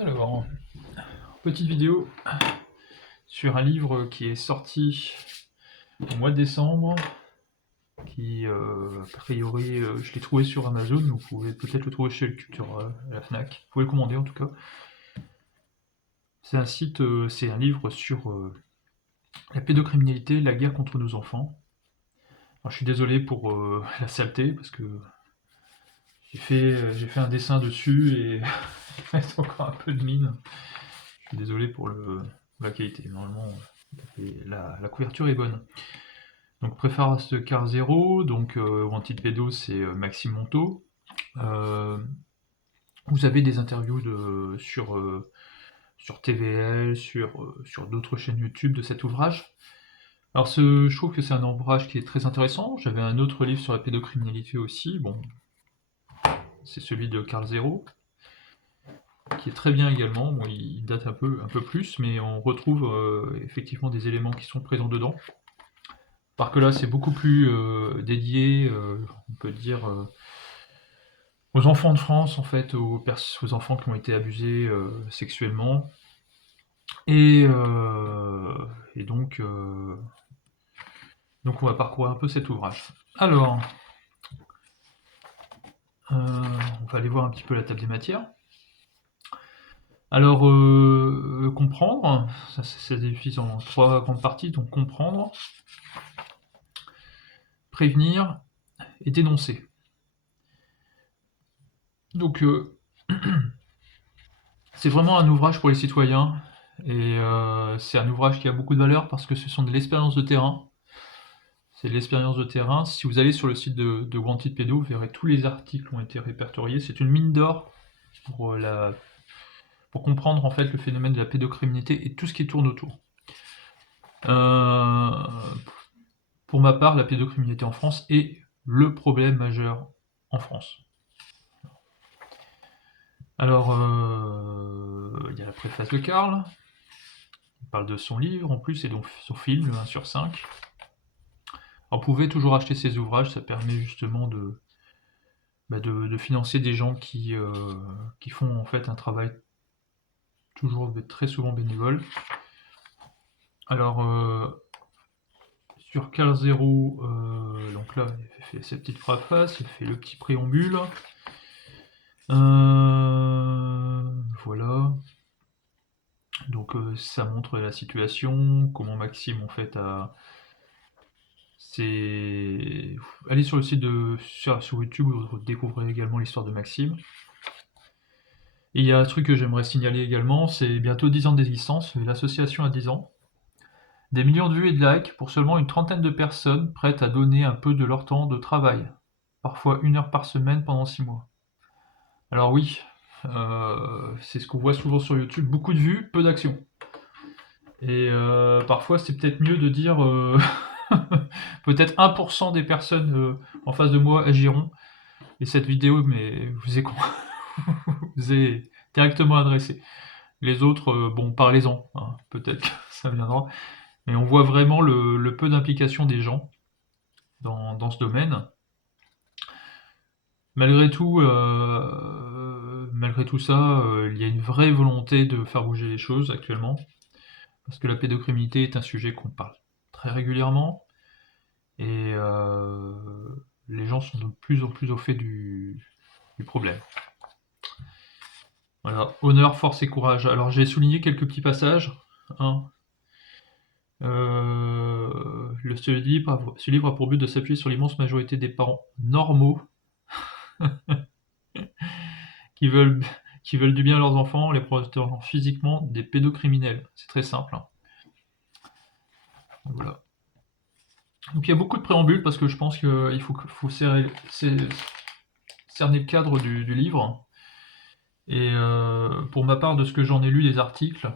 Alors, petite vidéo sur un livre qui est sorti au mois de décembre, qui a priori je l'ai trouvé sur Amazon, donc vous pouvez peut-être le trouver chez le Cultura, à la Fnac. Vous pouvez le commander en tout cas. C'est un livre sur la pédocriminalité, la guerre contre nos enfants. Alors, je suis désolé pour la saleté parce que j'ai fait un dessin dessus et c'est encore un peu de mine. Je suis désolé pour la qualité. Normalement, la couverture est bonne. Donc préface de Car Zero, donc Wanted Pedo, c'est Maxime Monteau. Vous avez des interviews sur TVL, sur d'autres chaînes YouTube de cet ouvrage. Alors je trouve que c'est un ouvrage qui est très intéressant. J'avais un autre livre sur la pédocriminalité aussi, bon, c'est celui de Carl Zero, qui est très bien également. Bon, il date un peu plus, mais on retrouve effectivement des éléments qui sont présents dedans. Par que là, c'est beaucoup plus dédié, on peut dire, aux enfants de France, en fait, aux enfants qui ont été abusés sexuellement. Et donc on va parcourir un peu cet ouvrage. Alors, on va aller voir un petit peu la table des matières. Alors, comprendre, ça c'est divisé en 3 grandes parties, donc comprendre, prévenir et dénoncer. Donc, c'est vraiment un ouvrage pour les citoyens, et c'est un ouvrage qui a beaucoup de valeur parce que ce sont de l'expérience de terrain. C'est de l'expérience de terrain. Si vous allez sur le site de Wanted Pedo, vous verrez tous les articles ont été répertoriés. C'est une mine d'or pour, pour comprendre en fait le phénomène de la pédocriminalité et tout ce qui tourne autour. Pour ma part, la pédocriminalité en France est le problème majeur en France. Alors, il y a la préface de Karl, il parle de son livre en plus, et donc son film, le 1 sur 5. Alors, vous pouvez toujours acheter ses ouvrages, ça permet justement de financer des gens qui font en fait un travail toujours très souvent bénévole. Alors, sur Carl Zero, donc là, il fait sa petite préface, il fait le petit préambule. Voilà. Donc ça montre la situation, comment Maxime en fait a... Allez sur le site sur YouTube, vous découvrez également l'histoire de Maxime. Et il y a un truc que j'aimerais signaler également, c'est bientôt 10 ans d'existence, l'association a 10 ans. Des millions de vues et de likes pour seulement une trentaine de personnes prêtes à donner un peu de leur temps de travail, parfois 1 heure par semaine pendant 6 mois. Alors oui, c'est ce qu'on voit souvent sur YouTube, beaucoup de vues, peu d'actions. Et parfois c'est peut-être mieux de dire peut-être 1% des personnes en face de moi agiront, et cette vidéo vous est directement adressée. Les autres, bon, parlez-en, hein, peut-être que ça viendra. Mais on voit vraiment le peu d'implication des gens dans ce domaine. Malgré tout ça, il y a une vraie volonté de faire bouger les choses actuellement, parce que la pédocriminalité est un sujet qu'on parle très régulièrement, et les gens sont de plus en plus au fait du problème. Voilà, honneur, force et courage. Alors j'ai souligné quelques petits passages, hein. Ce livre a pour but de s'appuyer sur l'immense majorité des parents normaux qui veulent du bien à leurs enfants en les protégeant physiquement des pédocriminels. C'est très simple, hein. Voilà. Donc il y a beaucoup de préambules parce que je pense qu'il faut cerner le cadre du livre. Et pour ma part, de ce que j'en ai lu des articles,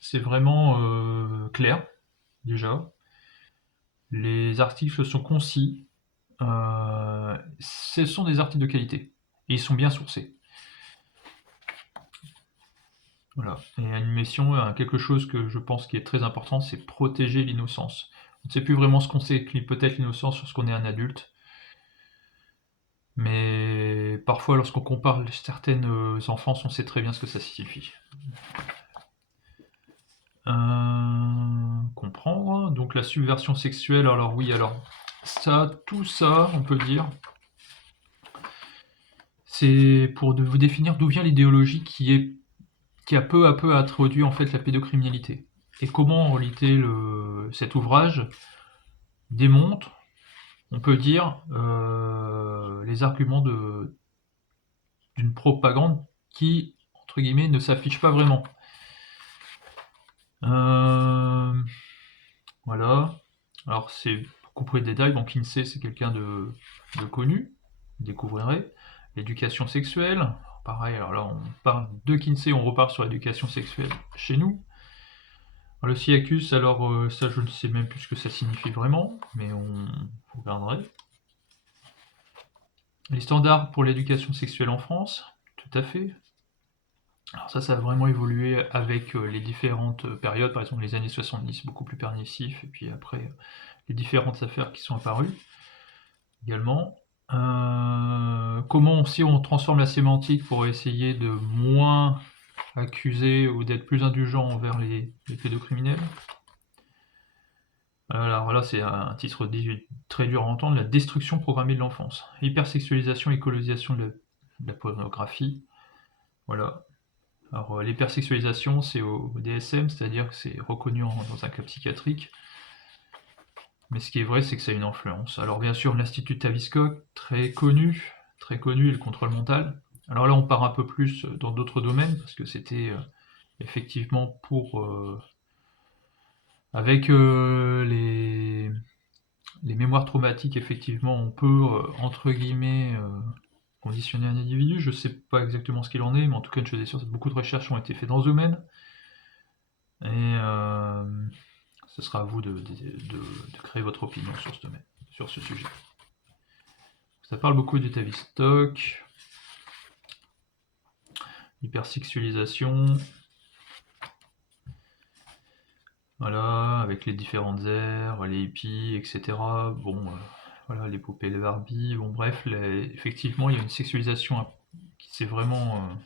c'est vraiment clair, déjà. Les articles sont concis. Ce sont des articles de qualité. Et ils sont bien sourcés. Voilà. Et animation, quelque chose que je pense qui est très important, c'est protéger l'innocence. On ne sait plus vraiment ce qu'on sait, peut-être l'innocence sur ce qu'on est un adulte. Mais parfois, lorsqu'on compare certaines enfances, on sait très bien ce que ça signifie. Comprendre. Donc la subversion sexuelle, alors oui, alors ça, tout ça, on peut dire, c'est pour vous définir d'où vient l'idéologie qui a peu à peu introduit en fait la pédocriminalité. Et comment en réalité cet ouvrage démontre, on peut dire, les arguments d'une propagande qui, entre guillemets, ne s'affiche pas vraiment. Voilà. Alors c'est beaucoup plus de détails. Donc Kinsey, c'est quelqu'un de connu, vous découvrirez. L'éducation sexuelle, pareil, alors là on parle de Kinsey, on repart sur l'éducation sexuelle chez nous. Alors, le Siacus, alors ça je ne sais même plus ce que ça signifie vraiment, mais on regarderait. Les standards pour l'éducation sexuelle en France, tout à fait. Alors ça a vraiment évolué avec les différentes périodes, par exemple les années 70, beaucoup plus pernicief, et puis après les différentes affaires qui sont apparues également. Comment aussi on transforme la sémantique pour essayer de moins accuser ou d'être plus indulgent envers les pédocriminels. Alors là, c'est un titre très dur à entendre, la destruction programmée de l'enfance. Hypersexualisation et colonisation de la pornographie. Voilà. Alors l'hypersexualisation, c'est au DSM, c'est-à-dire que c'est reconnu dans un cas psychiatrique. Mais ce qui est vrai, c'est que ça a une influence. Alors bien sûr, l'Institut Tavistock, très connu, et le contrôle mental. Alors là, on part un peu plus dans d'autres domaines, parce que c'était effectivement pour... avec les mémoires traumatiques, effectivement, on peut, entre guillemets, conditionner un individu. Je ne sais pas exactement ce qu'il en est, mais en tout cas, une chose est sûre, c'est que beaucoup de recherches ont été faites dans ce domaine. Et ce sera à vous de créer votre opinion sur ce domaine, sur ce sujet. Ça parle beaucoup du Tavistock, hypersexualisation, voilà, avec les différentes aires, les hippies, etc. Bon, voilà, les poupées, les Barbie, bon bref, effectivement, il y a une sexualisation qui s'est vraiment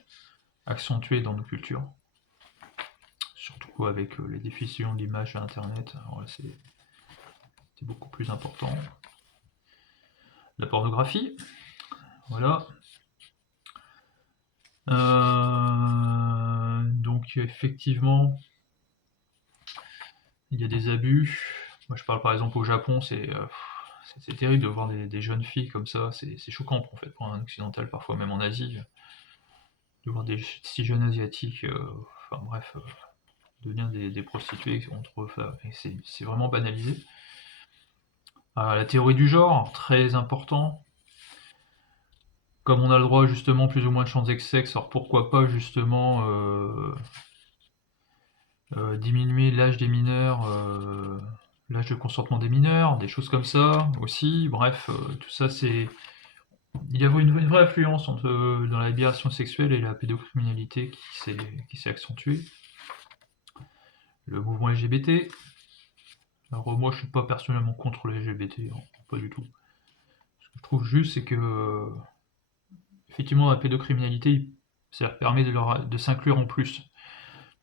accentuée dans nos cultures. Surtout avec les diffusions d'images à Internet, alors là, c'est beaucoup plus important. La pornographie, voilà. Donc effectivement, il y a des abus. Moi je parle par exemple au Japon, c'est terrible de voir des jeunes filles comme ça, c'est choquant en fait pour un occidental, parfois même en Asie, de voir des si jeunes asiatiques, enfin bref, devenir des prostituées entre eux, c'est vraiment banalisé. La théorie du genre, très important. Comme on a le droit justement plus ou moins de changer de sexe, alors pourquoi pas justement diminuer l'âge des mineurs, l'âge de consentement des mineurs, des choses comme ça aussi. Bref, tout ça c'est... Il y a une vraie influence dans la libération sexuelle et la pédocriminalité qui s'est accentuée. Le mouvement LGBT. Alors moi je suis pas personnellement contre les LGBT, hein, pas du tout. Ce que je trouve juste c'est que effectivement la pédocriminalité ça leur permet de s'inclure en plus.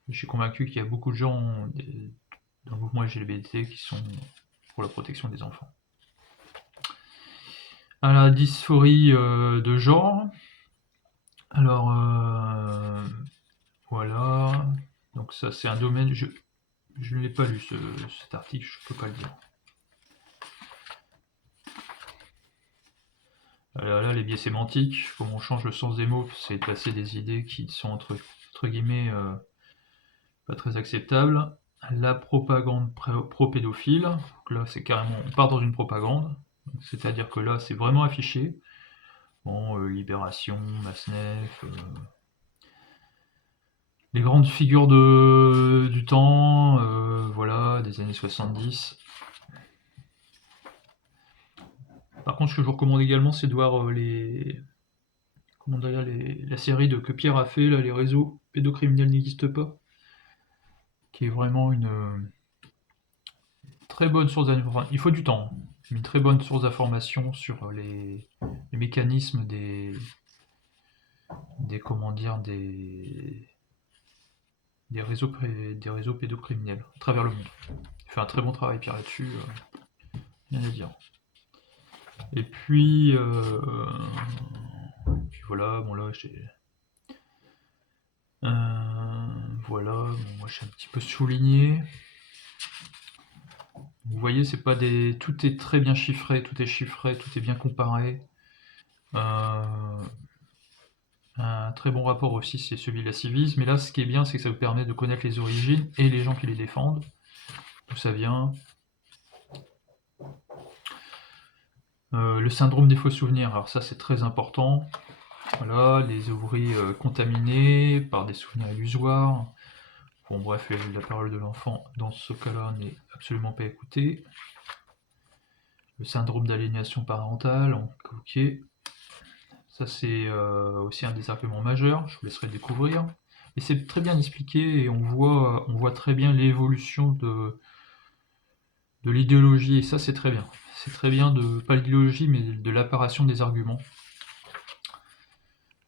Je suis convaincu qu'il y a beaucoup de gens dans le mouvement LGBT qui sont pour la protection des enfants. À la dysphorie de genre. Alors voilà. Donc ça c'est un domaine. Je ne l'ai pas lu cet article, je peux pas le dire. Alors là, les biais sémantiques, comment on change le sens des mots, c'est passer des idées qui sont entre guillemets pas très acceptables. La propagande pro-pédophile, donc là c'est carrément, on part dans une propagande, c'est-à-dire que là c'est vraiment affiché. Bon, Libération, Masneff, les grandes figures du temps, voilà, des années 70. Par contre, ce que je vous recommande également, c'est de voir la série que Pierre a fait, là, les réseaux pédocriminels n'existent pas, qui est vraiment une très bonne source d'information. Il faut du temps, une très bonne source d'information sur les mécanismes des comment dire, des réseaux, des réseaux pédocriminels à travers le monde. Il fait un très bon travail, Pierre, là-dessus, rien à dire. Et puis voilà, bon là j'ai... voilà, bon, moi j'ai un petit peu souligné. Vous voyez, c'est pas des... tout est très bien chiffré, tout est bien comparé. Un très bon rapport aussi, c'est celui de la civisme. Mais là, ce qui est bien, c'est que ça vous permet de connaître les origines et les gens qui les défendent, d'où ça vient. Le syndrome des faux souvenirs, alors ça c'est très important. Voilà, les ovaries contaminés par des souvenirs illusoires. Bon bref, la parole de l'enfant dans ce cas-là n'est absolument pas écoutée. Le syndrome d'aliénation parentale, ok. Ça c'est aussi un des arguments majeurs, je vous laisserai découvrir. Et c'est très bien expliqué et on voit très bien l'évolution de l'idéologie, et ça c'est très bien. C'est très bien, pas l'idéologie, mais de l'apparition des arguments.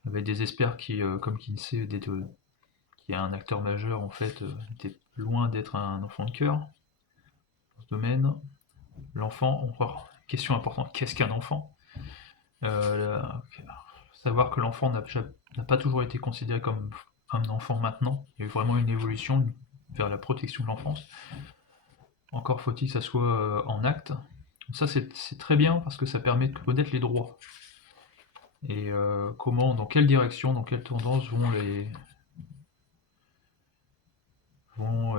Avec des experts qui, comme Kinsey, qui est un acteur majeur en fait, était loin d'être un enfant de cœur dans ce domaine. L'enfant, encore, question importante, qu'est-ce qu'un enfant? Savoir que l'enfant n'a pas toujours été considéré comme un enfant maintenant. Il y a eu vraiment une évolution vers la protection de l'enfance. Encore faut-il que ça soit en acte. Ça c'est très bien parce que ça permet de connaître les droits. Et comment, dans quelle direction, dans quelle tendance vont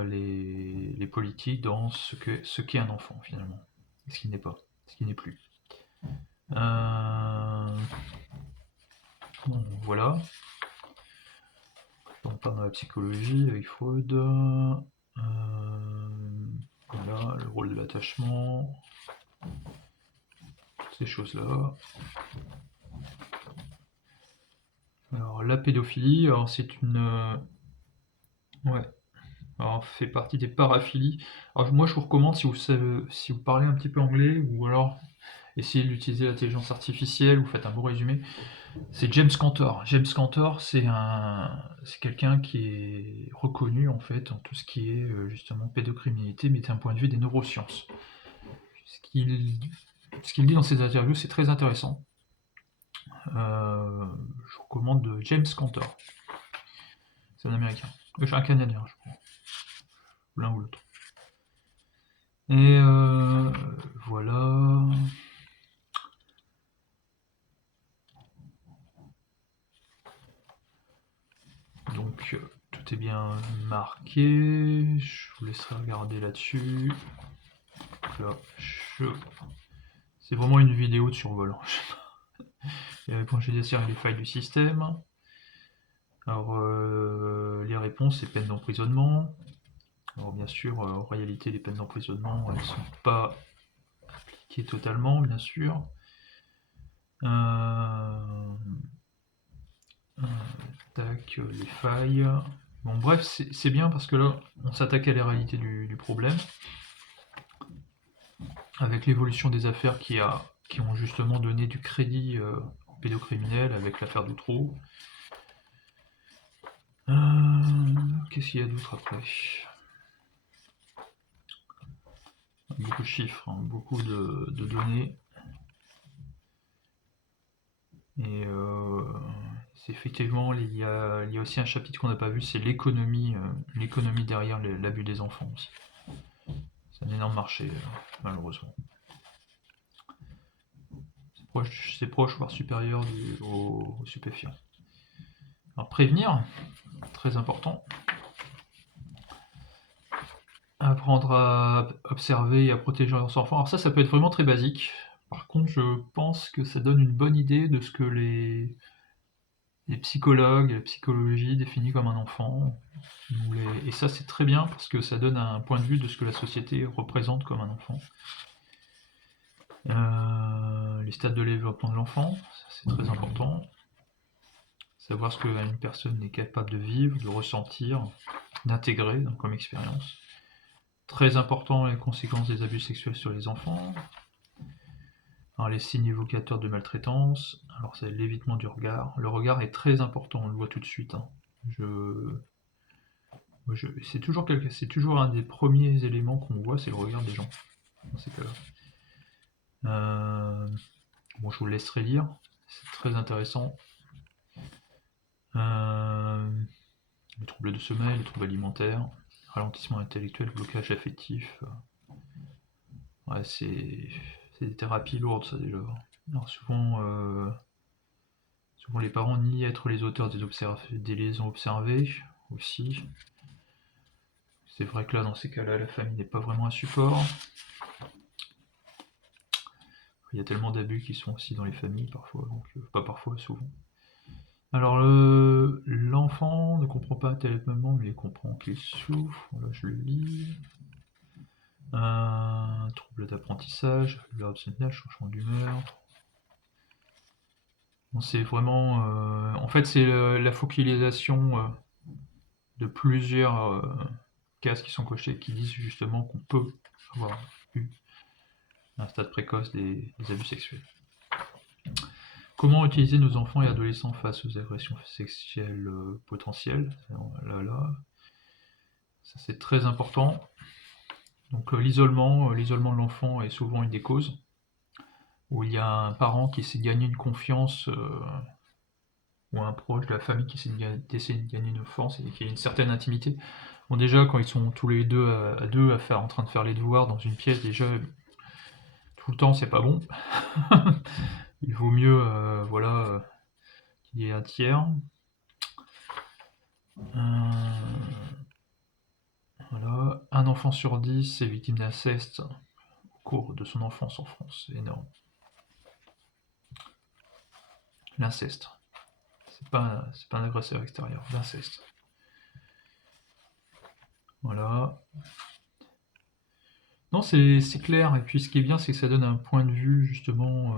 les politiques dans ce qu'est un enfant finalement, et ce qui n'est pas, ce qui n'est plus. Bon, voilà. On parle dans la psychologie avec Freud. Voilà, le rôle de l'attachement, ces choses-là. Alors la pédophilie, alors c'est une... ouais. Alors, fait partie des paraphilies. Alors, moi, je vous recommande, si vous parlez un petit peu anglais, ou alors essayez d'utiliser l'intelligence artificielle, vous faites un bon résumé, c'est James Cantor. James Cantor, c'est quelqu'un qui est reconnu, en fait, en tout ce qui est, justement, pédocriminalité, mais d'un point de vue des neurosciences. Ce qu'il dit dans ses interviews, c'est très intéressant. Je vous recommande James Cantor. C'est un Américain. Un Canadien, je crois. L'un ou l'autre. Et voilà. Donc tout est bien marqué. Je vous laisserai regarder là-dessus. Là, c'est vraiment une vidéo de survol. Les réponses judiciaires et les failles du système. Alors les réponses, c'est peine d'emprisonnement. Alors bien sûr, en réalité, les peines d'emprisonnement, elles ne sont pas appliquées totalement, bien sûr. Tac, les failles. Bon, bref, c'est bien parce que là, on s'attaque à la réalité du problème. Avec l'évolution des affaires qui ont justement donné du crédit aux pédocriminels, avec l'affaire d'Outreau. Qu'est-ce qu'il y a d'autre après? Beaucoup de chiffres, hein, beaucoup de données. Et c'est effectivement, il y a aussi un chapitre qu'on n'a pas vu, c'est l'économie derrière l'abus des enfants aussi. C'est un énorme marché, malheureusement. C'est proche, voire supérieur aux stupéfiants. Alors prévenir, très important. Apprendre à observer et à protéger leurs enfants. Alors ça peut être vraiment très basique. Par contre, je pense que ça donne une bonne idée de ce que les psychologues, la psychologie définit comme un enfant. Et ça, c'est très bien parce que ça donne un point de vue de ce que la société représente comme un enfant. Les stades de développement de l'enfant, c'est très important. Savoir ce qu'une personne est capable de vivre, de ressentir, d'intégrer comme expérience. Très important, les conséquences des abus sexuels sur les enfants. Alors les signes évocateurs de maltraitance, alors c'est l'évitement du regard. Le regard est très important, on le voit tout de suite, hein. C'est toujours un des premiers éléments qu'on voit, c'est le regard des gens dans ces cas-là. Bon, je vous laisserai lire, c'est très intéressant. Les troubles de sommeil, les troubles alimentaires, ralentissement intellectuel, blocage affectif. Ouais, c'est des thérapies lourdes, ça déjà. Alors souvent les parents nient être les auteurs des lésions observées aussi. C'est vrai que là, dans ces cas-là, la famille n'est pas vraiment un support. Il y a tellement d'abus qui sont aussi dans les familles parfois, donc pas parfois, souvent. Alors l'enfant ne comprend pas tellement, mais il comprend qu'il souffre. Là, je le lis. Un trouble d'apprentissage, l'heure obsessionnelle, changement d'humeur. Bon, c'est vraiment, en fait, c'est la focalisation de plusieurs cases qui sont cochées qui disent justement qu'on peut avoir eu à un stade précoce des abus sexuels. Comment utiliser nos enfants et adolescents face aux agressions sexuelles potentielles? Ça c'est très important. Donc l'isolement de l'enfant est souvent une des causes, où il y a un parent qui essaie de gagner une confiance, ou un proche de la famille qui essaie de gagner une confiance et qui a une certaine intimité. Bon, déjà, quand ils sont tous les deux à deux en train de faire les devoirs dans une pièce, déjà, tout le temps, c'est pas bon. Il vaut mieux qu'il y ait un tiers. Voilà. Un enfant sur 10 est victime d'inceste au cours de son enfance en France. C'est énorme. L'inceste. C'est pas un agresseur extérieur. L'inceste. Voilà. Non, c'est clair. Et puis ce qui est bien, c'est que ça donne un point de vue justement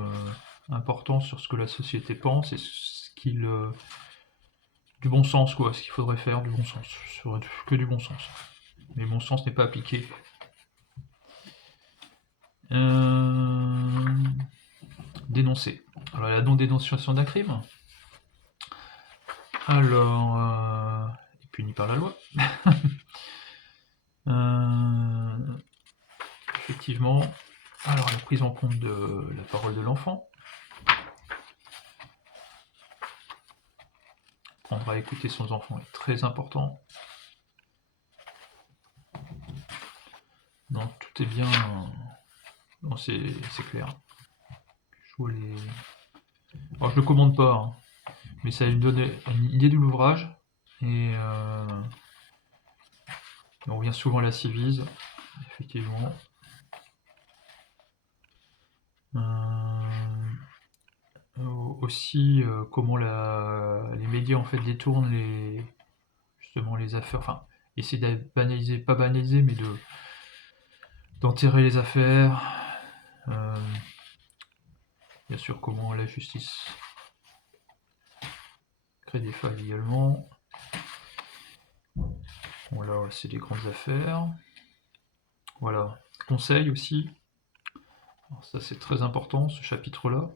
important sur ce que la société pense et ce qu'il du bon sens, quoi. Ce qu'il faudrait faire, du bon sens. Que du bon sens. Mais le bon sens n'est pas appliqué. Dénoncer. Alors la non-dénonciation d'un crime. Alors, est puni par la loi. Effectivement. Alors la prise en compte de la parole de l'enfant. Apprendre à écouter son enfant est très important. Non, tout est bien. Non, c'est clair. Je vois les. Alors je le commande pas, hein, mais ça me donne une idée de l'ouvrage. Et on revient souvent à la Civise, effectivement. Aussi comment les médias en fait détournent justement les affaires, enfin essayer de banaliser, pas banaliser, mais d'enterrer les affaires. Bien sûr, comment la justice crée des failles également. Voilà, c'est des grandes affaires. Voilà, conseil aussi. Alors ça c'est très important, ce chapitre-là.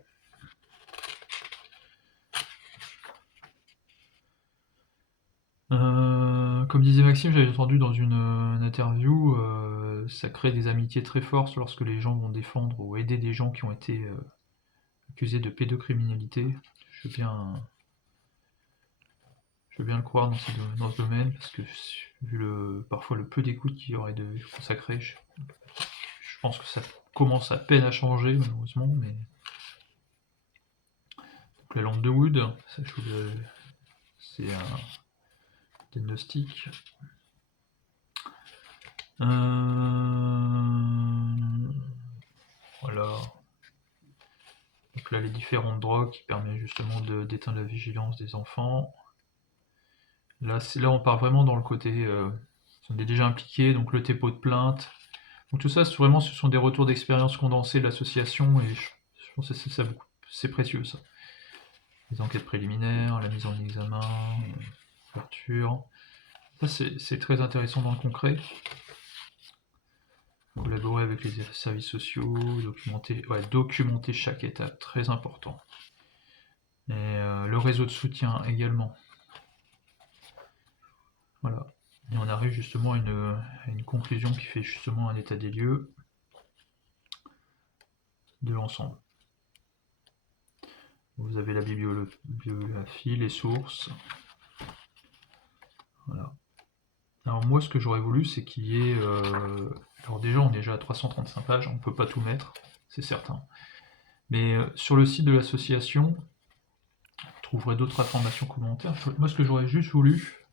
Comme disait Maxime, j'avais entendu dans une interview, ça crée des amitiés très fortes lorsque les gens vont défendre ou aider des gens qui ont été accusés de pédocriminalité. Je veux bien le croire dans ce domaine, parce que vu parfois le peu d'écoute qu'il y aurait de consacré, je pense que ça commence à peine à changer, malheureusement. Mais donc la lampe de Wood, c'est un diagnostic. Voilà. Donc là, les différentes drogues qui permettent justement d'éteindre la vigilance des enfants. Là, on part vraiment dans le côté, on est déjà impliqué, donc le dépôt de plainte. Donc tout ça, ce sont des retours d'expérience condensés de l'association, et je pense que c'est précieux, ça. Les enquêtes préliminaires, la mise en examen, l'ouverture. Ça, c'est très intéressant dans le concret. Collaborer avec les services sociaux, documenter chaque étape, très important. Et le réseau de soutien également. Voilà. Et on arrive justement à une conclusion qui fait justement un état des lieux de l'ensemble. Vous avez la bibliographie, les sources. Voilà. Alors moi, ce que j'aurais voulu, c'est qu'il y ait... alors déjà, on est déjà à 335 pages, on ne peut pas tout mettre, c'est certain. Mais sur le site de l'association, vous trouverez d'autres informations commentaires. Moi, ce que j'aurais juste voulu,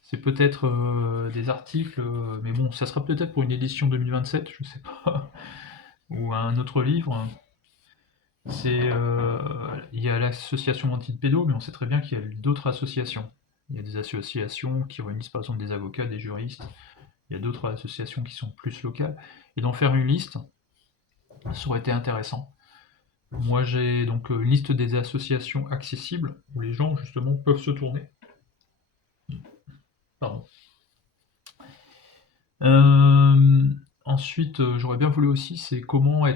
c'est peut-être des articles, mais bon, ça sera peut-être pour une édition 2027, je sais pas, ou un autre livre. Il y a l'association Antipédo, mais on sait très bien qu'il y a d'autres associations. Il y a des associations qui réunissent par exemple des avocats, des juristes. Il y a d'autres associations qui sont plus locales. Et d'en faire une liste, ça aurait été intéressant. Moi, j'ai donc une liste des associations accessibles où les gens justement peuvent se tourner. Pardon. Ensuite, j'aurais bien voulu aussi, c'est comment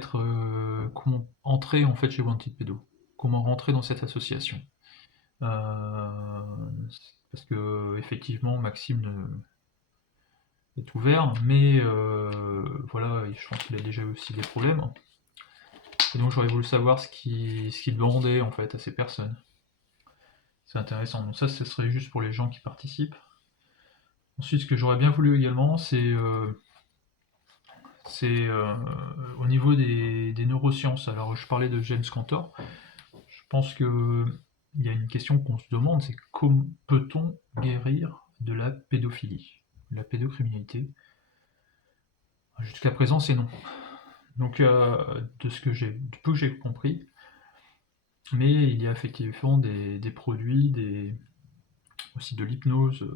entrer en fait chez Wanted Pedo, comment rentrer dans cette association. Parce que effectivement, Maxime est ouvert, mais voilà, je pense qu'il a déjà eu aussi des problèmes. Et donc j'aurais voulu savoir ce qu'il demandait en fait à ces personnes. C'est intéressant. Donc ça, ce serait juste pour les gens qui participent. Ensuite, ce que j'aurais bien voulu également, c'est au niveau des neurosciences. Alors, je parlais de James Cantor. Je pense que il y a une question qu'on se demande, c'est comment peut-on guérir de la pédophilie, de la pédocriminalité? Jusqu'à présent, c'est non. Donc, du peu que j'ai compris, mais il y a effectivement des produits, aussi de l'hypnose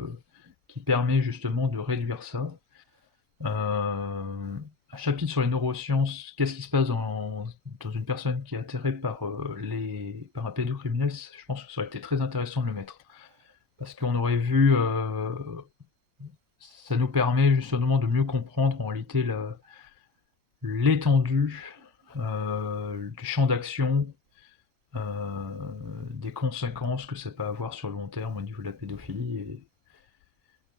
qui permet justement de réduire ça. Un chapitre sur les neurosciences, qu'est-ce qui se passe dans une personne qui est atterrée par un pédocriminel, je pense que ça aurait été très intéressant de le mettre. Parce qu'on aurait vu, ça nous permet justement de mieux comprendre en réalité l'étendue du champ d'action, des conséquences que ça peut avoir sur le long terme au niveau de la pédophilie. Et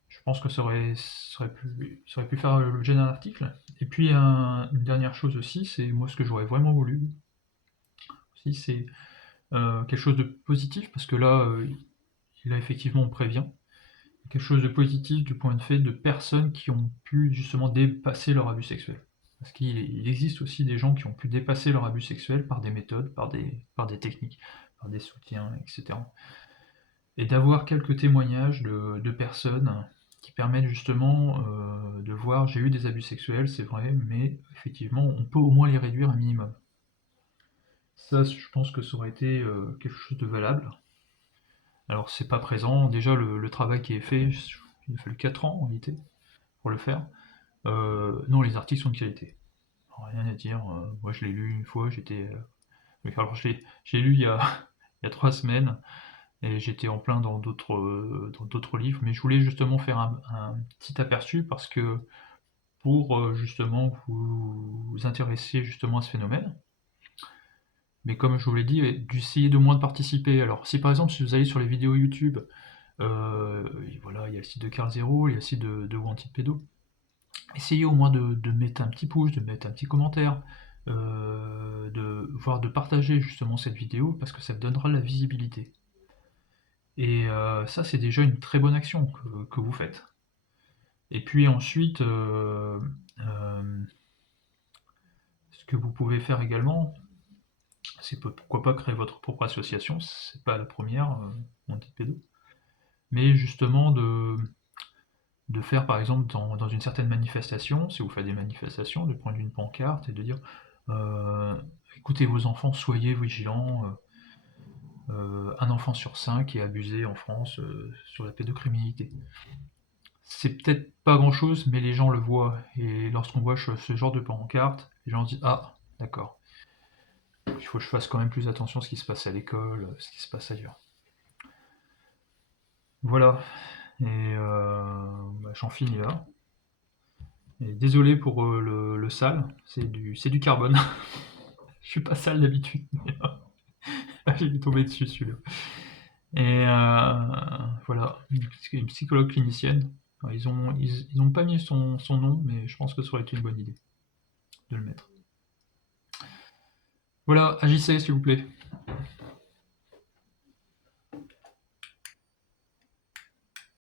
je pense que ça aurait pu faire l'objet d'un article. Et puis une dernière chose aussi, c'est moi ce que j'aurais vraiment voulu aussi, c'est quelque chose de positif, parce que là effectivement on prévient. Quelque chose de positif du point de vue de personnes qui ont pu justement dépasser leur abus sexuel. Parce qu'il existe aussi des gens qui ont pu dépasser leur abus sexuel par des méthodes, par des techniques, par des soutiens, etc. Et d'avoir quelques témoignages de personnes qui permettent justement de voir, j'ai eu des abus sexuels, c'est vrai, mais effectivement, on peut au moins les réduire un minimum. Ça, je pense que ça aurait été quelque chose de valable. Alors, c'est pas présent. Déjà, le travail qui est fait, il a fallu 4 ans en réalité pour le faire. Non, les articles sont de qualité. Rien à dire. Moi, je l'ai lu une fois, alors, j'ai lu il y a 3 semaines, et j'étais en plein dans d'autres livres, mais je voulais justement faire un petit aperçu parce que pour justement vous intéresser justement à ce phénomène. Mais comme je vous l'ai dit, d'essayer de moins de participer. Alors, si par exemple, si vous allez sur les vidéos YouTube, voilà, il y a le site de Carl Zero, il y a le site de Wanted Pedo. Essayez au moins de mettre un petit pouce, de mettre un petit commentaire, voire de partager justement cette vidéo parce que ça donnera de la visibilité. Et ça, c'est déjà une très bonne action que vous faites. Et puis ensuite, ce que vous pouvez faire également, c'est pourquoi pas créer votre propre association, c'est pas la première, Wanted Pedo, mais justement de faire par exemple dans une certaine manifestation, si vous faites des manifestations, de prendre une pancarte et de dire écoutez vos enfants, soyez vigilants, un enfant sur 5 est abusé en France sur la pédocriminalité. C'est peut-être pas grand chose, mais les gens le voient, et lorsqu'on voit ce genre de pancarte, les gens se disent ah, d'accord, il faut que je fasse quand même plus attention à ce qui se passe à l'école, ce qui se passe ailleurs. Voilà, et j'en finis là. Et désolé pour le sale, c'est du carbone. Je suis pas sale d'habitude, mais j'ai tombé dessus celui-là. Et voilà, une psychologue clinicienne. Alors, ils ont pas mis son nom, mais je pense que ça aurait été une bonne idée de le mettre. Voilà, agissez s'il vous plaît.